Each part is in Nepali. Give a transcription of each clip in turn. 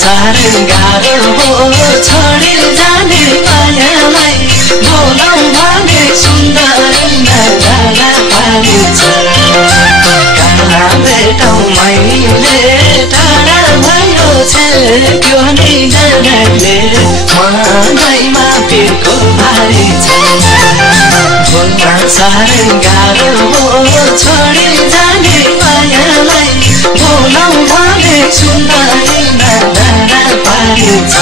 साह्रै गाह्रो हो छोडेर जाने मायालाई बोलाउ भने सुन्दैन डाँडा पारिन्छ कहाँ भेटौँ मैले टाढा भयो छेक्यो नि डरले मनैमा पिरको भारी छ बोल्न साह्रै गाह्रो हो छोडेर जाने मायालाई बोलाउ भने सुन्दैन डाँडा पारिन्छ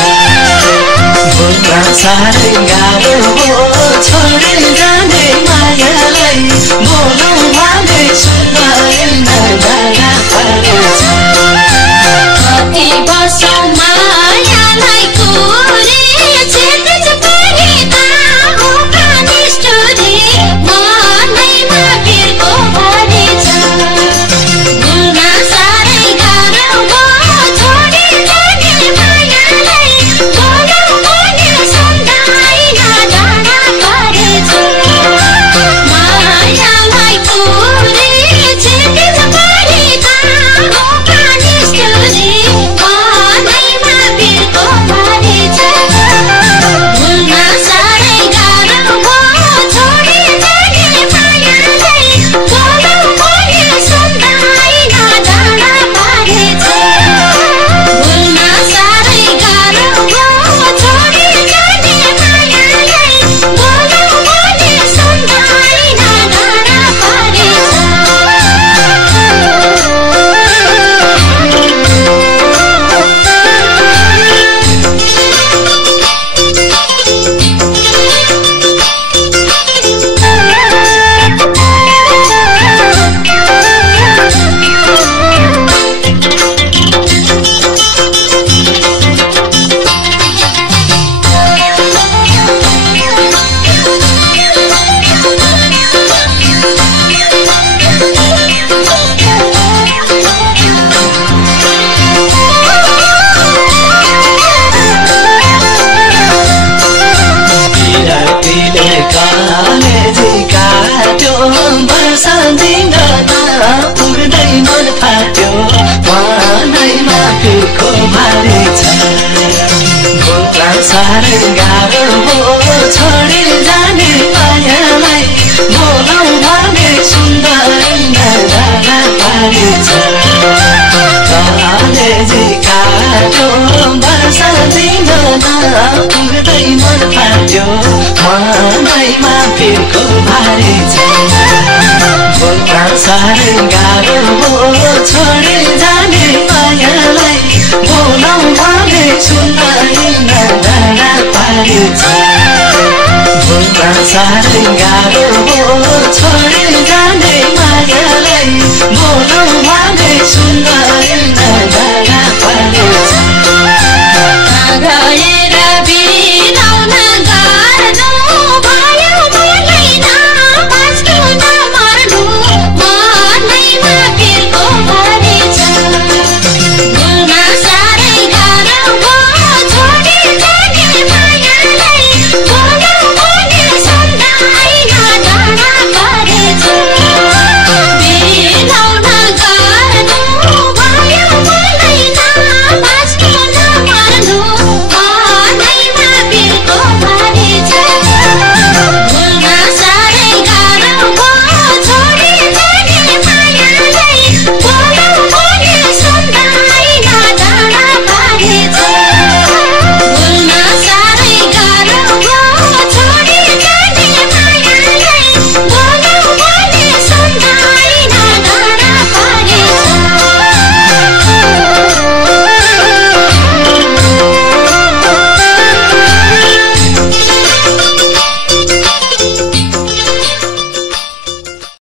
बोल्न साह्रै गाह्रो हो छोडेर जाने मायालाई बोलाउ भने सुन्दैन डाँडा पारिन्छ कति वर्षौं मायालाई कुरे छेड्छ पनि ताहो कानिष्ठुरी मनैमा पिरको भारी छ बोल्न साह्रै गाह्रो हो छोडेर जाने मायालाई बोलाउ भने सुन्दैन डाँडा पारिन्छ मायालाई कुरे छेड्छ पनि ताहो कानिष्ठुरी मनैमा पिरको भारी छ बोल्न साह्रै गाह्रो हो छोडेर जाने मायालाई बोलाउ भने सुन्दैन डाँडा पारिन्छ बोल्न साह्रै गाह्रो हो छोडेर जाने मायालाई बोलाउ भने सुन्दैन डाँडा पारिन्छ तिले कालेजी काट्यो वर्षा दिन पुग्दै मन फाट्यो मनैमा पिरको भारी छ बोल्न साह्रै गाह्रो हो छोडेर जाने मायालाई बोलाउ भने सुन्दैन डाँडा पारिन्छ कालेजी काट्यो वर्षा दिन पुग्दै मन फाट्यो मनैमा पिरको भारी छ बोल्न साह्रै गाह्रो हो छोडेर जाने मायालाई बोलाउ भने सुन्दैन डाँडा पारिन्छ बोल्न साह्रै गाह्रो हो छोडेर जाने मायालाई बोलाउ भने सुन्दैन डाँडा पारिन्छ